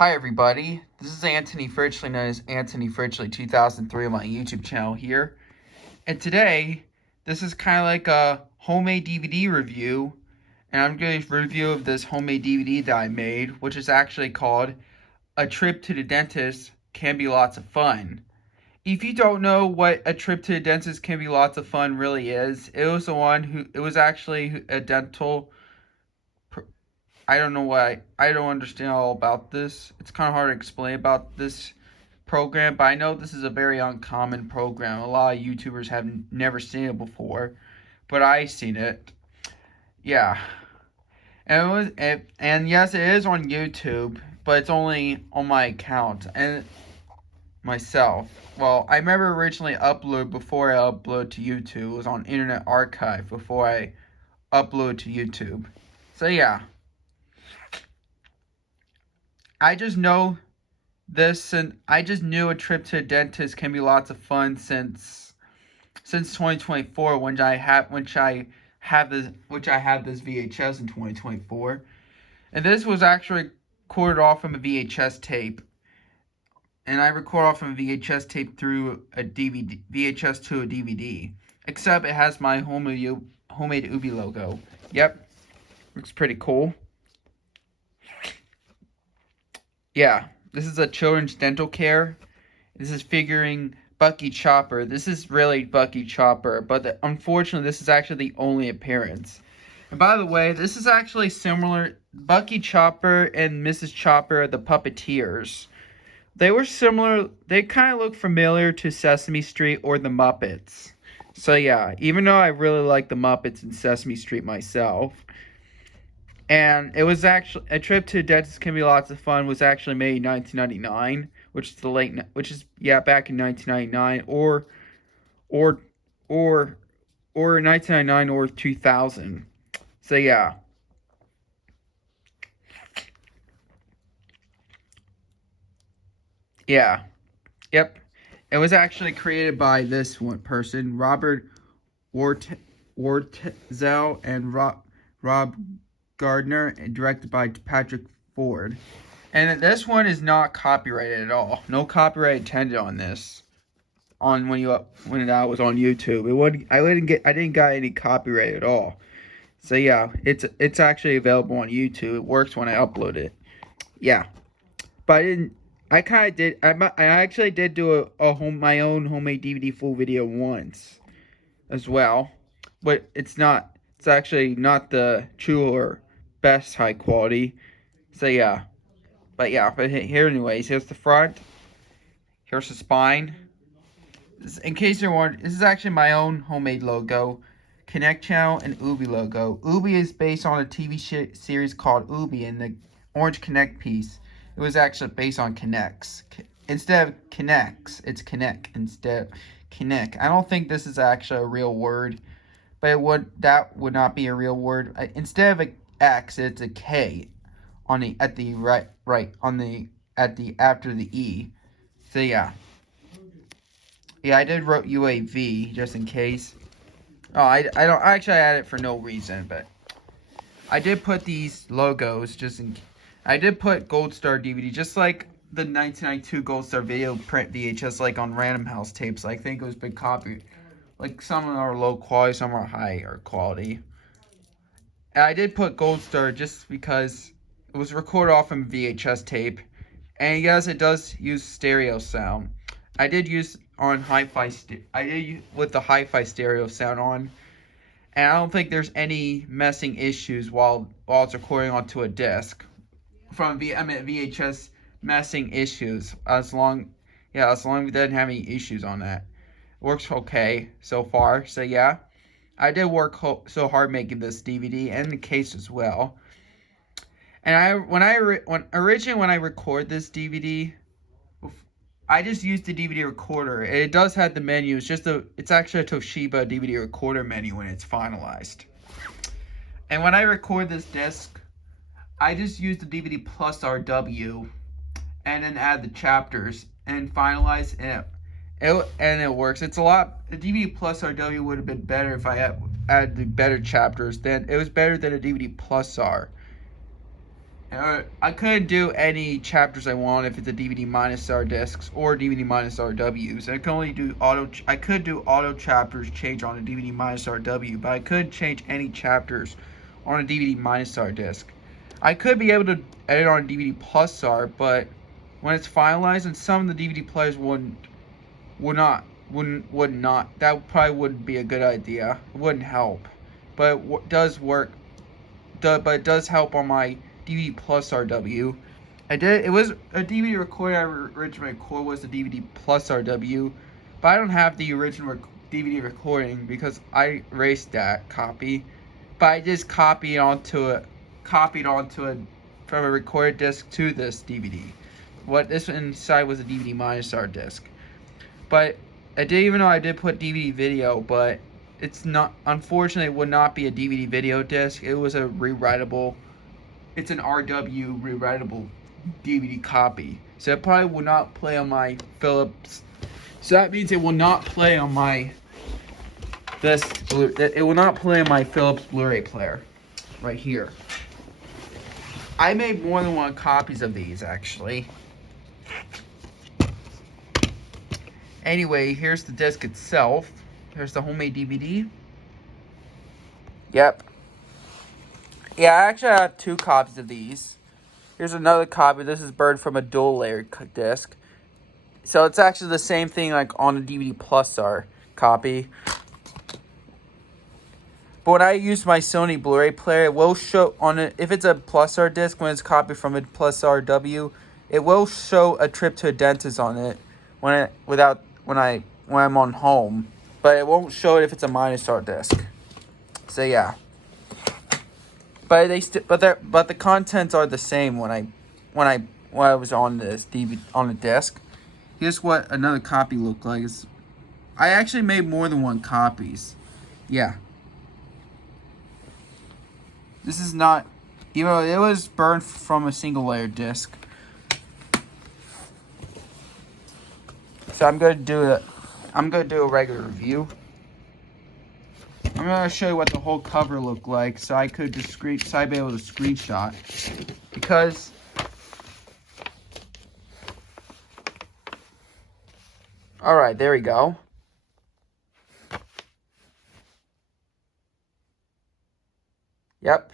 Hi everybody, this is Anthony Fritchley, known as Anthony Fritchley 2003 on my YouTube channel here. And today, this is kind of like a homemade DVD review. And I'm doing a review of this homemade DVD that I made, which is actually called A Trip to the Dentist Can Be Lots of Fun. If you don't know what A Trip to the Dentist Can Be Lots of Fun really is, it was actually a dental... I don't know why. I don't understand all about this. It's kind of hard to explain about this program, but I know this is a very uncommon program. A lot of YouTubers have never seen it before, but I've seen it. Yeah, and yes, it is on YouTube, but it's only on my account and myself. Well, I remember originally before I upload to YouTube. It was on Internet Archive before I upload to YouTube. So yeah. I just know this, and I just knew a trip to a dentist can be lots of fun since 2024, when I have this VHS in 2024, and this was actually recorded off from a VHS tape, and I record off from a VHS tape through a DVD VHS to a DVD, except it has my homemade Ubi logo. Yep, looks pretty cool. Yeah, this is a children's dental care. This is figuring Bucky Chopper. This is really Bucky Chopper, but unfortunately, this is actually the only appearance. And by the way, this is actually similar. Bucky Chopper and Mrs. Chopper, the Puppeteers. They were similar. They kind of look familiar to Sesame Street or the Muppets. So yeah, even though I really like the Muppets and Sesame Street myself. And it was actually A Trip to Dentist Can Be Lots of Fun was actually made in 1999, which is back in 1999 or 1999 or 2000. So yeah. Yeah. Yep. It was actually created by this one person, Robert Wortzel and Rob Gardner, and directed by Patrick Ford. And this one is not copyrighted at all. No copyright intended on this. When it was on YouTube, I didn't get any copyright at all. So yeah, it's actually available on YouTube. It works when I upload it. Yeah, but I kind of did. I actually did do my own homemade DVD full video once, as well, but it's not. It's actually not the true or best high quality. So yeah, but here anyways. Here's the front. Here's the spine. In case you're wondering, this is actually my own homemade logo, Connect channel and Ubi logo. Ubi is based on a TV series called Ubi, and the orange Connect piece. It was actually based on Connects. Instead of Connects, it's Connect instead of Connect. I don't think this is actually a real word, but that would not be a real word. Instead of a X, it's a K on the after the E. So yeah. Yeah, I did wrote UAV just in case. Oh, I don't actually add it for no reason, but I did put these logos I did put Gold Star DVD, just like the 1992 Gold Star video print VHS, like on Random House tapes. I think it was big copy. Like some are low quality, some are higher quality. And I did put Gold Star just because it was recorded off from VHS tape, and yes, it does use stereo sound. I did use on hi-fi. I did with the hi-fi stereo sound on, and I don't think there's any messing issues while it's recording onto a disc from VHS messing issues. As long as we didn't have any issues on that, it works okay so far. So yeah, I did work so hard making this DVD and the case as well. And when I record this DVD, I just used the DVD recorder. It does have the menu. It's actually a Toshiba DVD recorder menu when it's finalized. And when I record this disc, I just use the DVD plus RW, and then add the chapters and finalize, and it works. It's a lot. The DVD plus RW would have been better if I added the better chapters. Then it was better than a DVD plus R. I could do any chapters I want if it's a DVD minus R discs or DVD minus RWs. I can only do I could do auto chapters change on a DVD minus RW, but I could change any chapters on a DVD minus R disc. I could be able to edit on a DVD plus R, but when it's finalized, and some of the DVD players would not. That probably wouldn't be a good idea. It wouldn't help, but it does work. But it does help on my DVD plus RW. It was a DVD recording I originally recorded was the DVD plus RW, but I don't have the original DVD recording because I erased that copy. But I just copied onto it from a recorded disc to this DVD. What this inside was a DVD minus R disc. But I did, even though I did put DVD video, but it's not, unfortunately, it would not be a DVD video disc. It was a rewritable, it's an RW rewritable DVD copy. So it probably will not play on my Philips. So that means it will not play on my, it will not play on my Philips Blu-ray player right here. I made more than one copies of these, actually. Anyway, here's the disc itself. Here's the homemade DVD. Yep. Yeah, I actually have 2 copies of these. Here's another copy. This is burned from a dual layer disc. So it's actually the same thing like on the DVD Plus R copy. But when I use my Sony Blu-ray player, it will show on it, if it's a Plus R disc, when it's copied from a Plus RW, it will show a trip to a dentist on it when I'm on home. But it won't show it if it's a minus R disc. So yeah. But the contents are the same when I was on this DVD on the disc. Here's what another copy looked like. I actually made more than one copies. Yeah. This is not, even though it was burned from a single layer disc. So I'm gonna do a regular review. I'm gonna show you what the whole cover looked like, so I could just be able to screenshot. Because alright, there we go. Yep.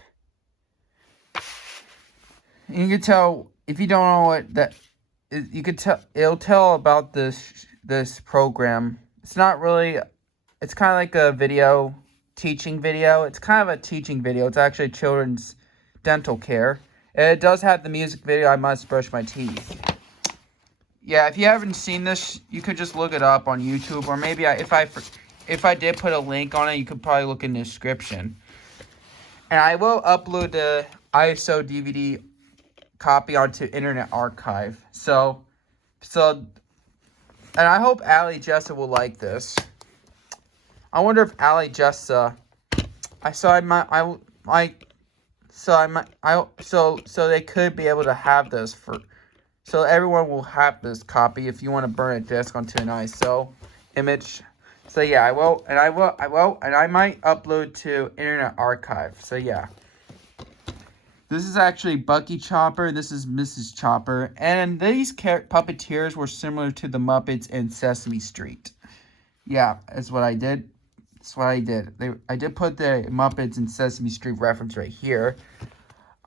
You can tell, if you don't know what that is, you could tell, it'll tell about this program. It's not really, it's kind of like a teaching video. It's kind of a teaching video. It's actually children's dental care. And it does have the music video, I Must Brush My Teeth. Yeah, if you haven't seen this, you could just look it up on YouTube, or maybe if I did put a link on it, you could probably look in the description. And I will upload the ISO DVD copy onto Internet Archive. So, and I hope Ali Jessa will like this. I wonder if Ali Jessa, so they could be able to have this so everyone will have this copy if you want to burn a disc onto an ISO image. So yeah, I will, and I might upload to Internet Archive. So yeah. This is actually Bucky Chopper, this is Mrs. Chopper, and these puppeteers were similar to the Muppets in Sesame Street. Yeah, that's what I did. I did put the Muppets and Sesame Street reference right here.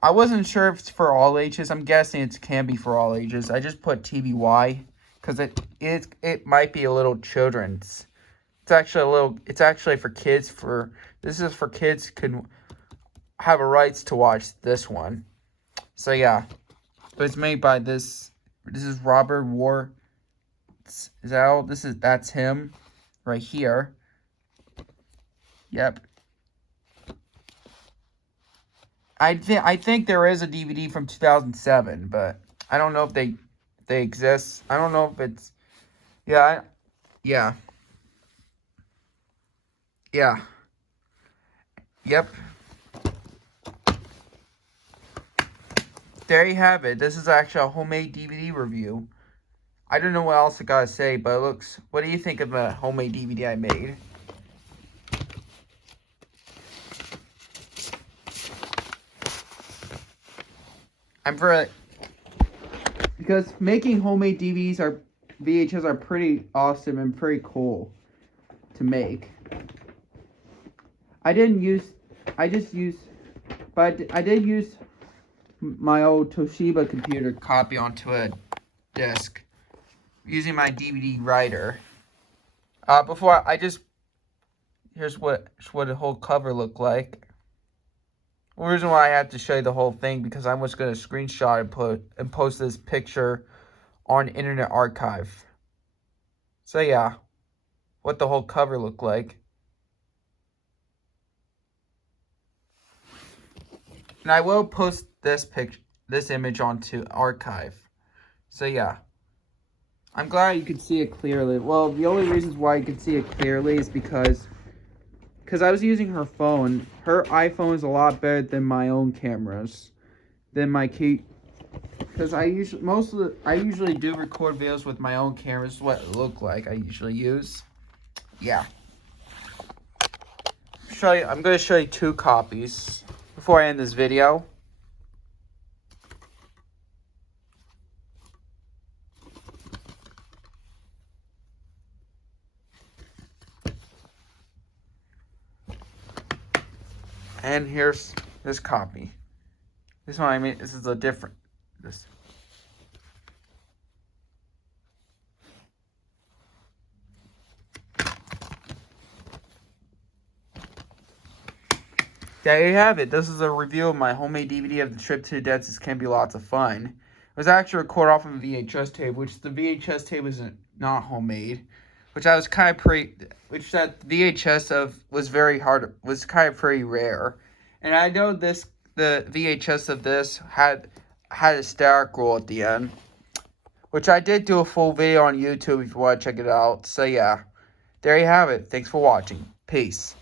I wasn't sure if it's for all ages. I'm guessing it can be for all ages. I just put TBY because it might be a little children's. It's actually for kids. This is for kids can have a rights to watch this one. So yeah, but it's made by this is Robert War. Is that all? That's him right here. Yep. I think there is a DVD from 2007, but I don't know if they exist. I don't know if it's yeah. Yep. There you have it. This is actually a homemade DVD review. I don't know what else I gotta say, but it looks. What do you think of the homemade DVD I made? because making homemade VHS are pretty awesome and pretty cool to make. I did use my old Toshiba computer copy onto a disc using my DVD writer. Here's what the whole cover looked like. The reason why I had to show you the whole thing because I'm just gonna screenshot and post this picture on Internet Archive. So yeah, what the whole cover looked like. And I will post this image onto Archive. So yeah. I'm glad you can see it clearly. Well, the only reasons why you can see it clearly is because I was using her phone. Her iPhone is a lot better than my own cameras. Than my key. Because I usually do record videos with my own cameras. This is what it look like. I usually use. Yeah. I'm going to show you 2 copies before I end this video. And here's this copy. This one, this is a different. There you have it. This is a review of my homemade DVD of The Trip to the Dentist Can Be Lots of Fun. It was actually recorded off of a VHS tape, which the VHS tape was not homemade, which that VHS was kind of pretty rare. And I know the VHS of this had a static roll at the end, which I did do a full video on YouTube if you want to check it out. So yeah, there you have it. Thanks for watching. Peace.